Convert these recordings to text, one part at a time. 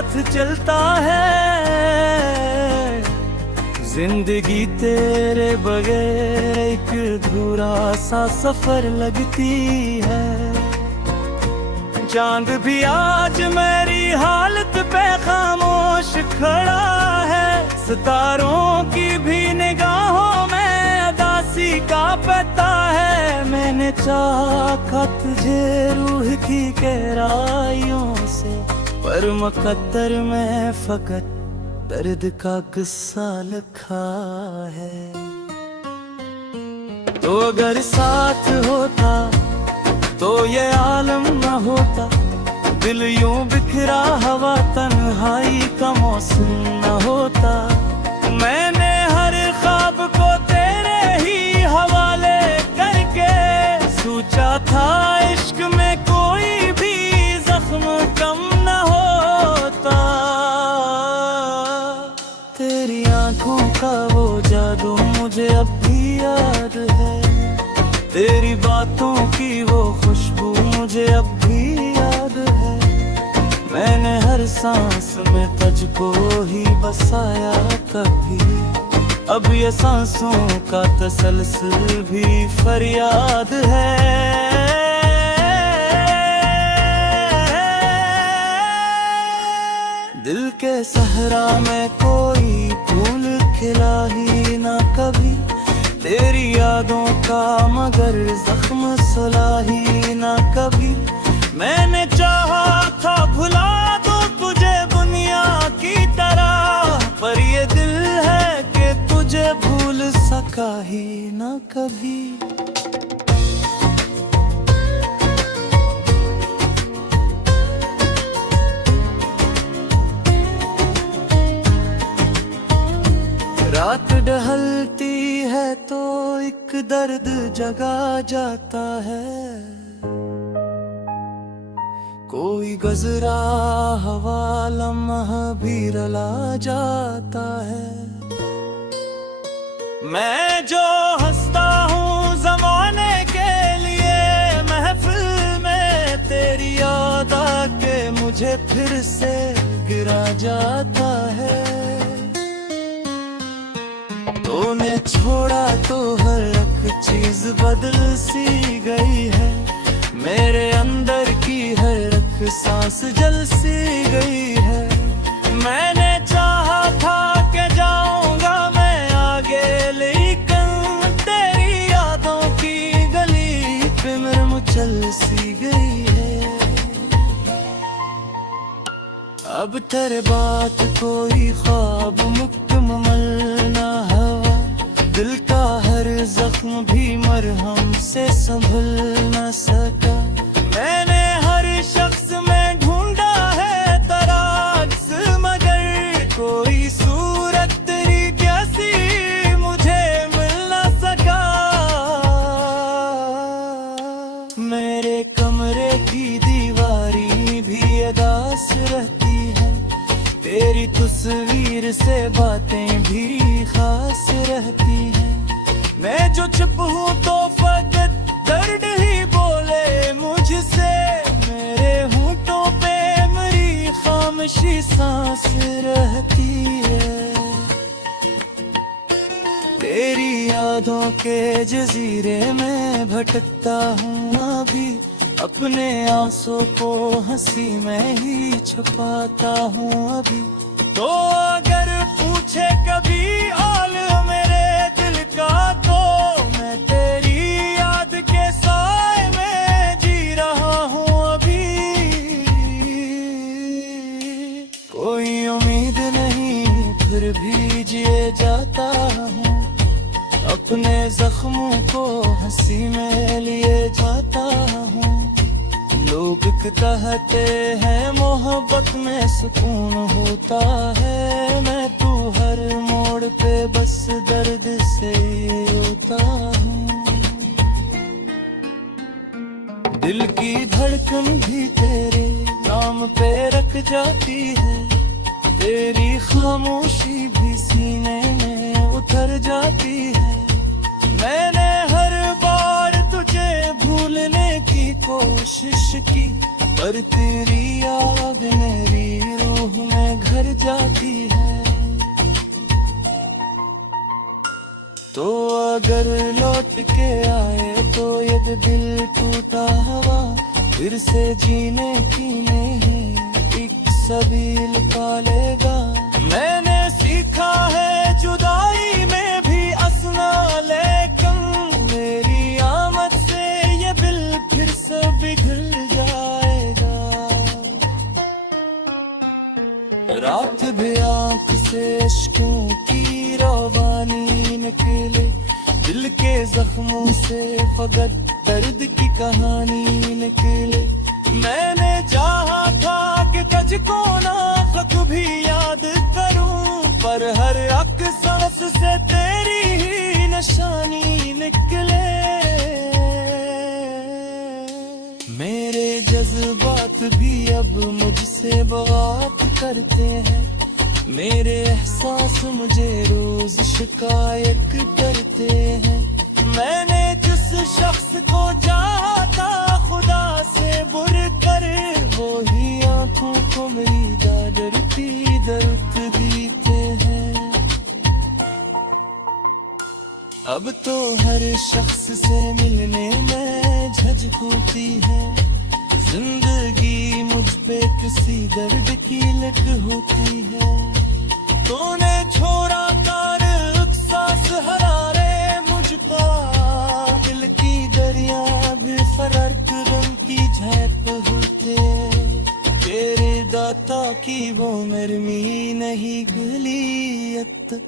साथ चलता है। जिंदगी तेरे बगैर एक अधूरा सा सफर लगती है। चांद भी आज मेरी हालत पे खामोश खड़ा है। सितारों की भी निगाहों में उदासी का पता है। मैंने चाहा तुझे रूह की गहराइयों से, पर मुकद्दर में फकत दर्द का किस्सा लिखा है। तो अगर साथ होता तो ये आलम न होता। दिल यूं बिखरा हवा तन्हाई का मौसम न होता। मैंने हर ख्वाब को तेरे ही हवाले करके सोचा था इश्क में कोई भी जख्म कम न होता। तेरी आंखों का वो जादू मुझे अब भी याद है। तेरी बातों की वो खुशबू मुझे अब भी याद है। मैंने हर सांस में तुझको ही बसाया कभी। अब ये सांसों का तसलसल भी फरियाद है। दिल के सहरा में कोई फूल खिला ही ना कभी। तेरी यादों का मगर जख्म सुला ही ना कभी। मैंने चाहा था भुला दूं तुझे दुनिया की तरह, पर ये दिल है कि तुझे भूल सका ही ना कभी। रात ढलती है तो एक दर्द जगा जाता है। कोई गजरा हवा लम्हा भी रला जाता है। मैं जो हंसता हूँ ज़माने के लिए, महफिल में तेरी याद आके मुझे फिर से गिरा जाता है। तूने छोड़ा तो हर एक चीज बदल सी गई है। मेरे अंदर की हर एक सांस जल सी गई है। मैंने चाहा था कि जाऊंगा मैं आगे, लेकिन तेरी यादों की गली पे मेरे मुचल सी गई है। अब तेरे बात कोई ख्वाब मुकम्मल ना हवा। दिल का हर जख्म भी मरहम से संभल न सका। मैंने हर शख्स में ढूंढा है तराक्स, मगर कोई सूरत तेरी जैसी मुझे मिल न सका। मेरे कमरे की दीवारी भी अदास रहती है। तेरी तस्वीर से बातें भी खास रहती हैं। मैं जो चुप हूँ तो फकत दर्द ही बोले मुझसे। मेरे होंठों पे मेरी खामोशी सांस रहती है। तेरी यादों के जजीरे में भटकता हूँ अभी। अपने आंसू को हंसी में ही छुपाता हूँ अभी। तो अगर पूछे कभी हाल मेरे दिल का, तो मैं तेरी याद के साए में जी रहा हूँ अभी। कोई उम्मीद नहीं फिर भी जिए जाता हूँ। अपने जख्मों को हंसी में लिए जाता हूँ। लोग कहते हैं मोहब्बत में सुकून होता है। मैं तू हर मोड़ पे बस दर्द से रोता हूँ। दिल की धड़कन भी तेरे नाम पे रख जाती है। तेरी खामोशी भी सीने में उतर जाती है। मैंने हर बार तुझे भूलने की कोशिश की, पर तेरी याद मेरी रूह में अगर लौट के आए तो ये दिल टूटा हुआ फिर से जीने की नहीं एक सबील पालेगा। मैंने सीखा है जुदाई में भी हंसना, लेकिन मेरी आमद से ये दिल फिर से बिगड़ जाएगा। रात भी आंख से इश्कों की रवानी निकले, दिल के जख्मों से फकत दर्द की कहानी निकले। मैंने चाहा था कि तुझको ना कभी याद करूं, पर हर अक सांस से तेरी ही निशानी निकले। मेरे जज्बात भी अब मुझसे बात करते हैं, मेरे एहसास मुझे रोज शिकायत करते हैं। मैंने जिस शख्स को चाहा था खुदा से बुर कर, वो ही आंखों को मेरी डरती दर्द देते हैं। अब तो हर शख्स से मिलने में झिझक होती है, जिंदगी मुझ पे किसी दर्द की लट होती है। तूने छोड़ा तार सांस हरारे मुझको, दिल की दरिया भी फर्क रंग की झैप होते। तेरे दाता की वो मरमी नहीं गलियत,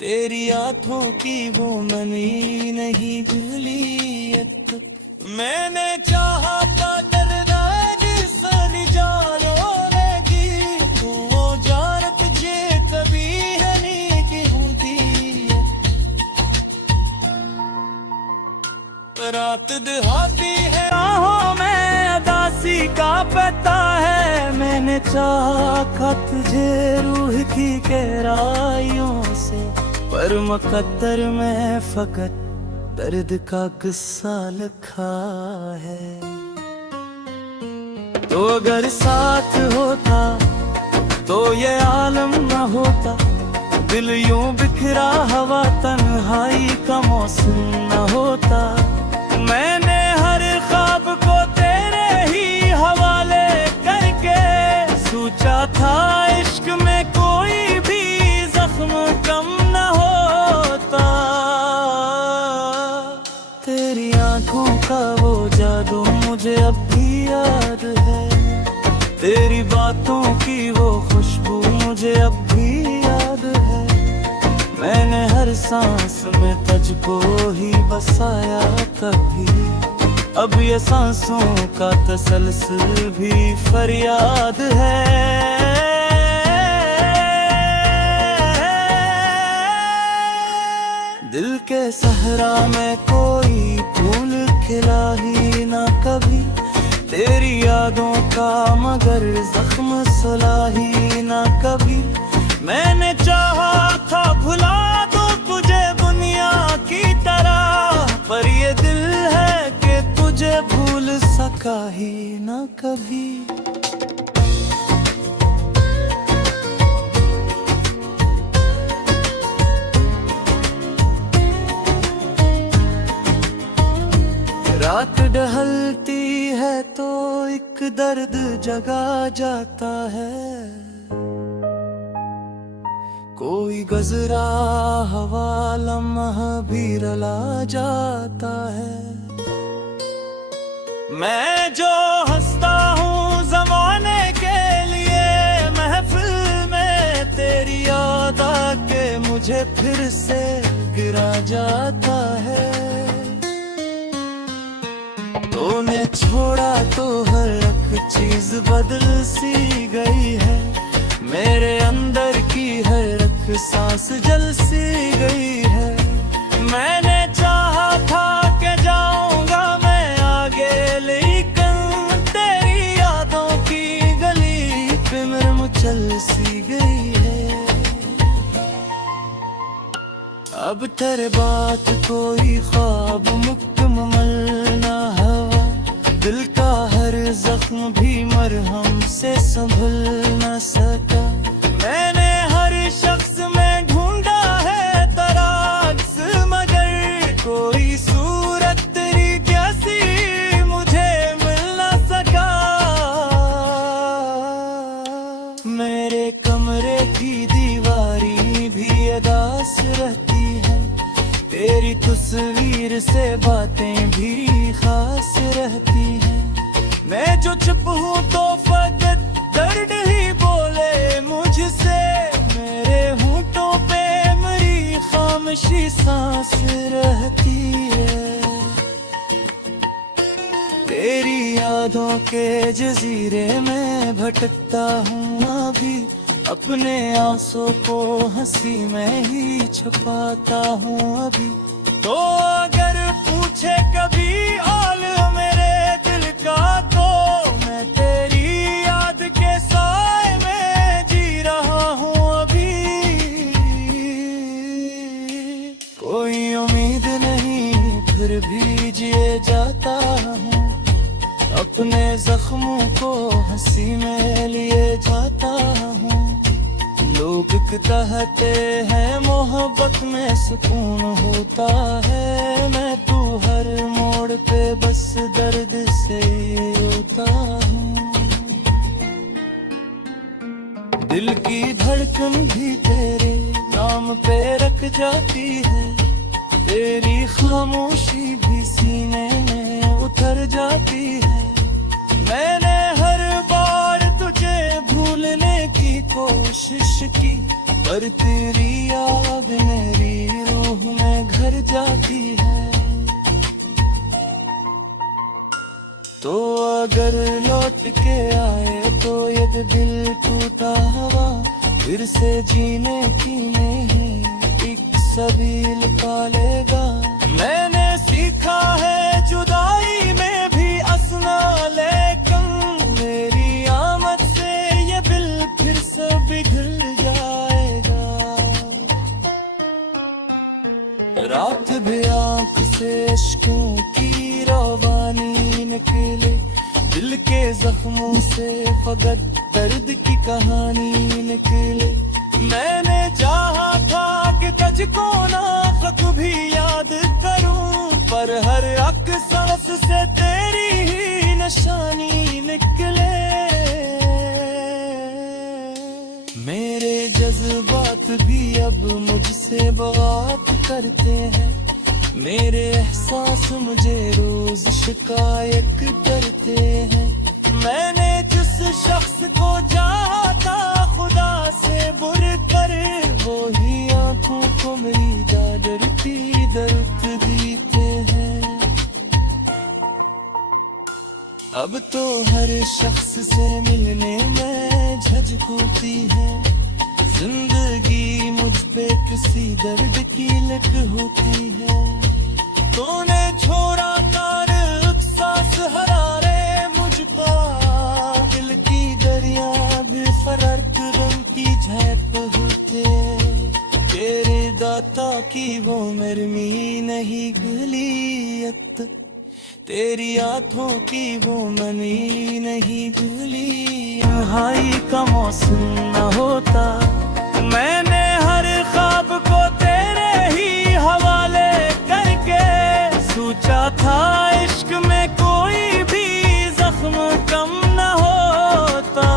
तेरी आंखों की वो मनी नहीं गलियत। मैंने चाहा था दर्द सनी जाने की, वो जानत जे कभी हनी की होती है। रात दिहाती है राहों में अदासी का पता है, मैंने चाहा था तुझे रूह की गहराइयों से, पर मुकद्दर में फकत दर्द का किस्सा लिखा है। तो अगर साथ होता तो ये आलम न होता, दिल यूं बिखरा हवा तन्हाई का मौसम न होता। मैंने हर ख्वाब को तेरे ही हवाले करके सोचा था इश्क में कोई भी जख्म कम न होता। तेरी आंखों का वो जादू मुझे अब भी याद है, तेरी बातों की वो खुशबू मुझे अब भी याद है। मैंने हर सांस में तुझको ही बसाया कभी, अब ये सांसों का तसलसल भी फरियाद है। दिल के सहरा में कोई फूल खिला ही ना कभी, तेरी यादों का मगर जख्म सुला ही ना कभी। मैंने चाहा था भुला दो तुझे दुनिया की तरह, पर ये दिल है कि तुझे भूल सका ही ना कभी। रात ढलती है तो एक दर्द जगा जाता है, कोई गजरा हवा लम्हा भी रला जाता है। मैं जो हंसता हूँ ज़माने के लिए, महफिल में तेरी याद आके मुझे फिर से गिरा जाता है। तूने छोड़ा तो हर एक चीज बदल सी गई है, मेरे अंदर की हर एक सांस जल सी गई है। मैंने चाहा था कि जाऊंगा मैं आगे, लेकिन तेरी यादों की गली पे मेरे मुचल सी गई है। अब तेरे बात कोई ख्वाब मुकम्मल ना हवा, दिल का हर जख्म भी मरहम से संभल न सका। मैंने हर शख्स में ढूंढा है तराक्स, मगर मेरे कमरे की दीवारी भी अदास रहती है, तेरी तस्वीर से बातें भी खास रहती हैं। मैं जो चुप हूँ तो फकत दर्द ही बोले मुझसे, मेरे होंठों पे मेरी खामोशी सांस रहती है। तेरी यादों के जजीरे में भटकता हूँ अभी, अपने आंसू को हंसी में ही छुपाता हूँ अभी। तो अगर पूछे कभी हाल मेरे दिल का, तो मैं तेरी याद के साए में जी रहा हूँ अभी। कोई उम्मीद नहीं फिर भी जिए जाता हूँ, अपने जख्मों को हंसी में लिए जाता हूँ। लोग कहते हैं मोहब्बत में सुकून होता है, मैं तू हर मोड़ पे बस दर्द से रोता हूँ। दिल की धड़कन भी तेरे नाम पे रख जाती है, तेरी खामोशी भी सीने में उतर जाती है। मैंने हर बार तुझे भूलने की कोशिश की, पर तेरी याद मेरी रूह में घर जाती है। तो अगर लौट के आए तो ये दिल टूटा हुआ फिर से जीने की नहीं एक सबील पालेगा। मैंने सीखा है जुदाई में भी हंसना, लेकिन मेरी आमद से ये दिल फिर से पिघल जाएगा। रात भी आंख से इश्कों की रवानी निकले, दिल के जख्मों से फकत दर्द की कहानी निकले। मैंने चाहा था कि तुझको ना कभी याद करूं, पर हर एक सांस से तेरी ही निशानी निकले। मेरे जज्बात भी अब मुझसे बात करते हैं, मेरे एहसास मुझे रोज शिकायत करते हैं। मैंने जिस शख्स को चाहा था खुदा से बुर कर, वो ही आंखों को मेरी डरती दर्द देते हैं। अब तो हर शख्स से मिलने में झिझक होती है, जिंदगी मुझ पे किसी दर्द की लट होती है। तूने छोड़ा तार सांस हरारे मुझ पर, दिल की दरिया भी फर्क रंग की झैप होते। तेरे दाता की वो मरमी नहीं गलियत, तेरी आंखों की वो मनी नहीं भूली। हाई का मौसम न होता, मैंने हर ख्वाब को तेरे ही हवाले करके सोचा था इश्क में कोई भी जख्म कम न होता।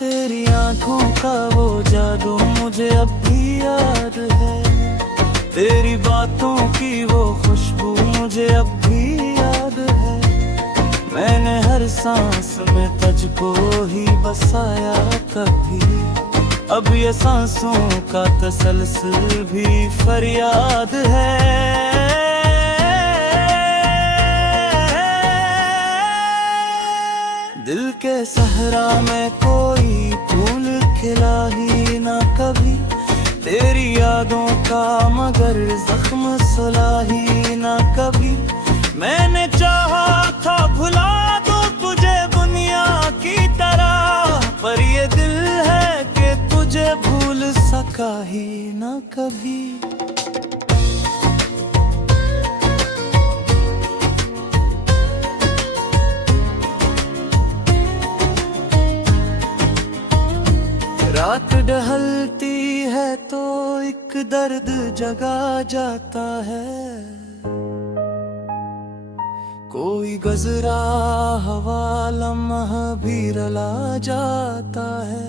तेरी आंखों का वो जादू मुझे अब भी याद है, तेरी बातों की वो खुशबू मुझे अब भी याद है। मैंने हर सांस में तुझको ही बसाया कभी, अब ये सांसों का तसलसल भी फरियाद है। दिल के सहरा में कोई फूल खिला ही ना कभी, तेरी यादों का मगर जख्म सुला ही ना कभी। मैंने चाहा था भुला दो तुझे दुनिया की तरह, पर ये दिल है कि तुझे भूल सका ही ना कभी। रात ढलती है तो एक दर्द जगा जाता है, कोई गजरा हवा लम्हा भी रला जाता है।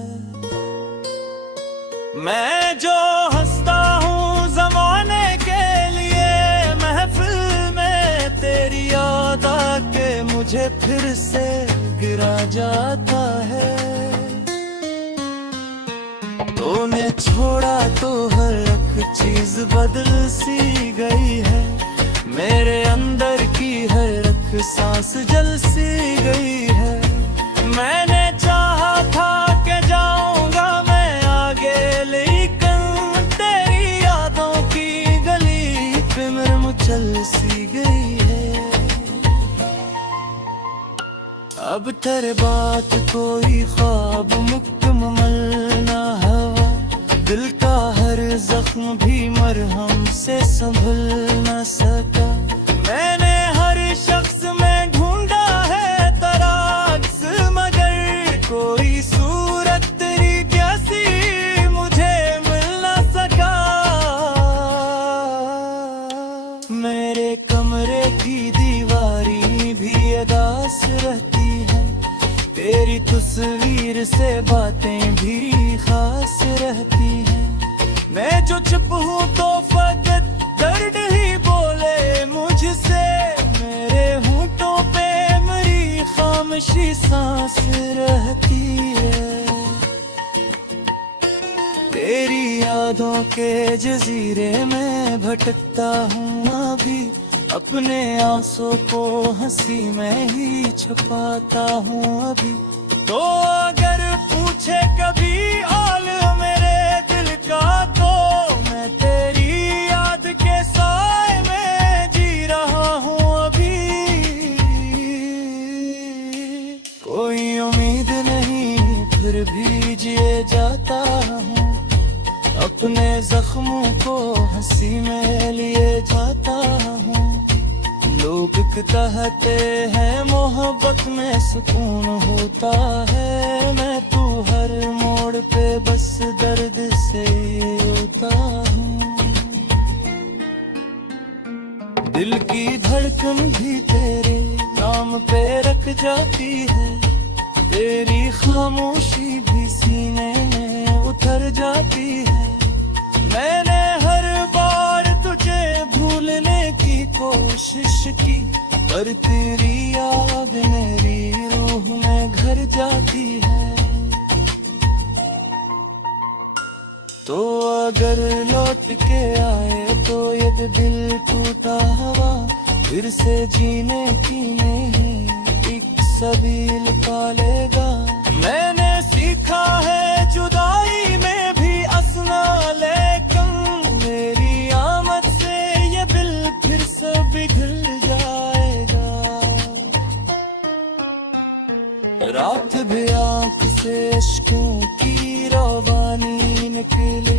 मैं जो हंसता हूँ ज़माने के लिए, महफिल में तेरी याद आके मुझे फिर से गिरा जाता है। तूने छोड़ा तो हर एक चीज बदल सी गई है, मेरे अंदर की हर एक सांस जल सी गई है। मैंने चाहा था कि जाऊंगा मैं आगे, लेकिन तेरी यादों की गली पे मेरे मुचल सी गई है। अब तेरे बात कोई ख्वाब मुकम्मल ना हवा, दिल का हर जख्म भी मरहम से संभल न सका। मैंने हर शख्स में ढूंढा है तराक्स, मगर कोई सूरत तेरी जैसी मुझे मिल न सका। मेरे कमरे की दीवारी भी अदास रहती है, तेरी तस्वीर से बातें भी खास रहती हैं। मैं जो चुप हूँ तो फकत दर्द ही बोले मुझसे, मेरे होंठों पे मेरी खामोशी सांस रहती है। तेरी यादों के जजीरे में भटकता हूँ अभी, अपने आंसू को हंसी में ही छुपाता हूँ अभी। तो अगर पूछे कभी हाल मेरे दिल का, तो मैं तेरी याद के साए में जी रहा हूँ अभी। कोई उम्मीद नहीं फिर भी जिए जाता हूँ, अपने जख्मों को हंसी में लिए जाता हूँ। लोग कहते हैं मोहब्बत में सुकून होता है, मैं तू हर मोड़ पे बस दर्द से रोता हूँ। दिल की धड़कन भी तेरे नाम पे रख जाती है, तेरी खामोशी भी सीने में उतर जाती है। मैंने हर बार तुझे भूलने की कोशिश की, पर तेरी याद मेरी रूह में घर जाती है। तो अगर लौट के आए तो ये दिल टूटा हुआ, फिर से जीने की नहीं एक सबील पालेगा। मैंने सीखा है जुदाई में भी हंसना, लेकिन मेरी आमद से ये दिल फिर से बिगड़ जाएगा। रात भी आंख से इश्कों की रवानी निकले,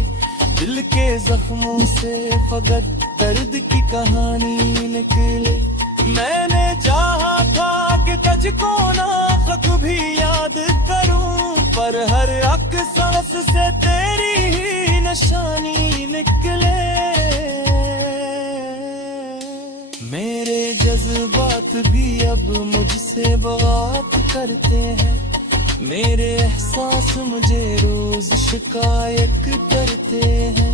दिल के जख्मों से फकत दर्द की कहानी निकले। मैंने चाहा था कि तुझको ना कभी याद करूं, पर हर एक सांस से तेरी ही निशानी निकले। मेरे जज्बात भी अब मुझसे बात करते हैं, मेरे एहसास मुझे रोज शिकायत करते हैं।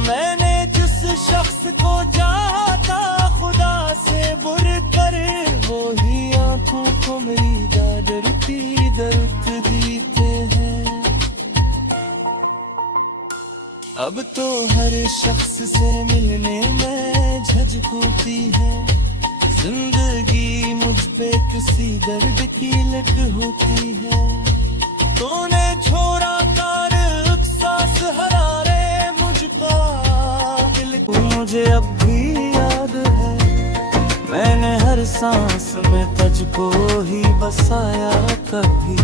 मैंने जिस शख्स को चाहा था खुदा से बुर कर, वो ही आंखों को मेरी डरती दर्द देते हैं। अब तो हर शख्स से मिलने में झिझक होती है, जिंदगी मुझ पे किसी दर्द की लट होती है। तूने छोड़ा तार सांस हरारे मुझको, दिल को मुझे अब भी याद है। मैंने हर सांस में तुझको ही बसाया कभी,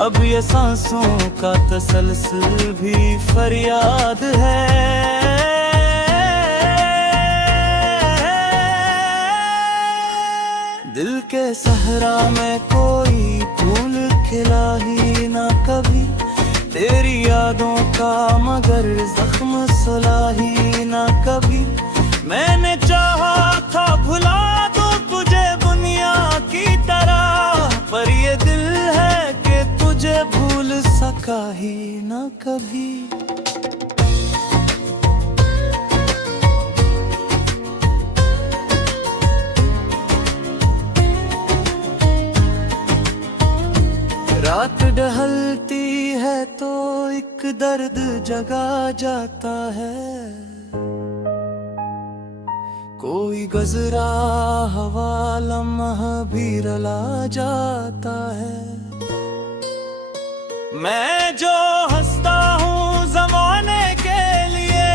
अब ये सांसों का तसलसल भी फरियाद है। दिल के सहरा में कोई फूल खिला ही ना कभी, तेरी यादों का मगर जख्म सुला ही ना कभी। मैंने चाहा था भुला दूं तुझे दुनिया पर ये दिल है कि तुझे भूल सका ही ना कभी। रात ढलती है तो एक दर्द जगा जाता है, कोई गजरा हवा लम्हा भी रला जाता है। मैं जो हंसता हूँ ज़माने के लिए,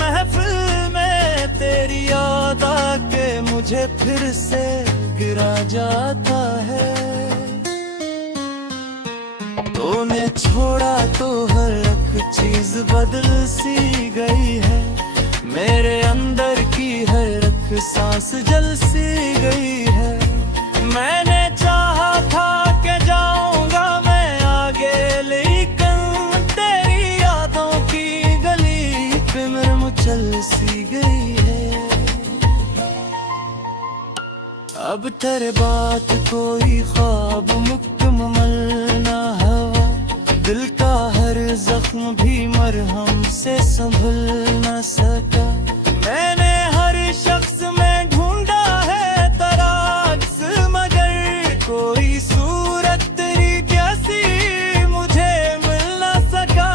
महफिल में तेरी याद आके मुझे फिर से गिरा जाता है। तूने छोड़ा तो हर एक चीज बदल सी गई है, मेरे अंदर की हर एक सांस जल सी गई है। मैंने चाहा था कि जाऊंगा मैं आगे, लेकिन तेरी यादों की गली पे मेरे मुचल सी गई है। अब तेरे बात कोई ख्वाब मुकम्मल ना हवा, दिल का हर जख्म भी मरहम से संभल न सका। मैंने हर शख्स में ढूंढा है तरास, मगर कोई सूरत तेरी जैसी मुझे मिल न सका।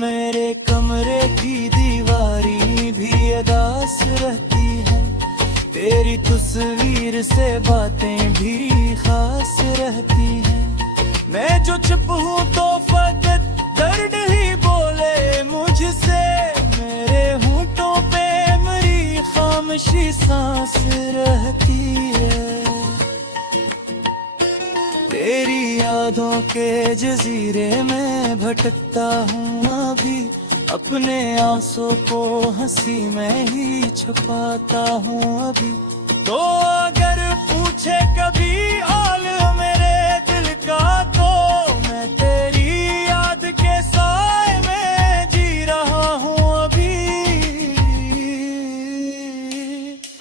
मेरे कमरे की दीवारी भी अदास रहती है, तेरी तस्वीर से बातें भी खास रहती है। मैं जो चुप हूँ तो फकत दर्द ही बोले मुझसे, मेरे होंठों पे मेरी खामोशी सांस रहती है। तेरी यादों के जजीरे में भटकता हूँ अभी, अपने आंसू को हंसी में ही छुपाता हूँ अभी। तो अगर पूछे कभी हाल मेरे दिल का, तो मैं तेरी याद के साए में जी रहा हूँ अभी।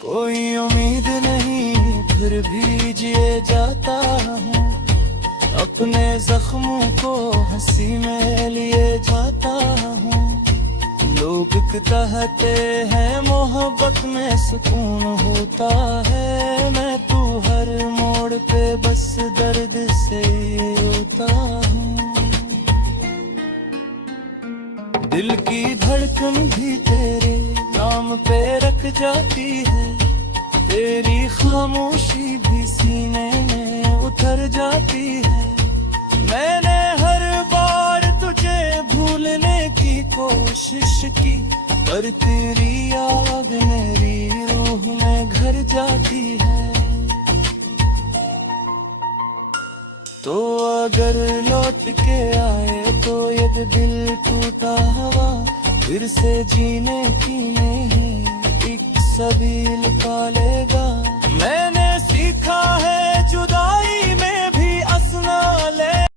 कोई उम्मीद नहीं फिर भी जिए जाता हूँ, अपने जख्मों को हंसी में लिए जाता हूँ। लोग कहते हैं मोहब्बत में सुकून होता है, मैं तू हर मोड़ पे बस दर्द से रोता हूँ। दिल की धड़कन भी तेरे नाम पे रख जाती है, तेरी खामोशी भी सीने में उतर जाती है। मैंने हर बार तुझे भूलने की कोशिश की, पर तेरी याद मेरी रूह में घर जाती है। तो अगर लौट के आए तो ये दिल टूटा हुआ फिर से जीने की नहीं एक सबील पालेगा। मैंने सीखा है जुदाई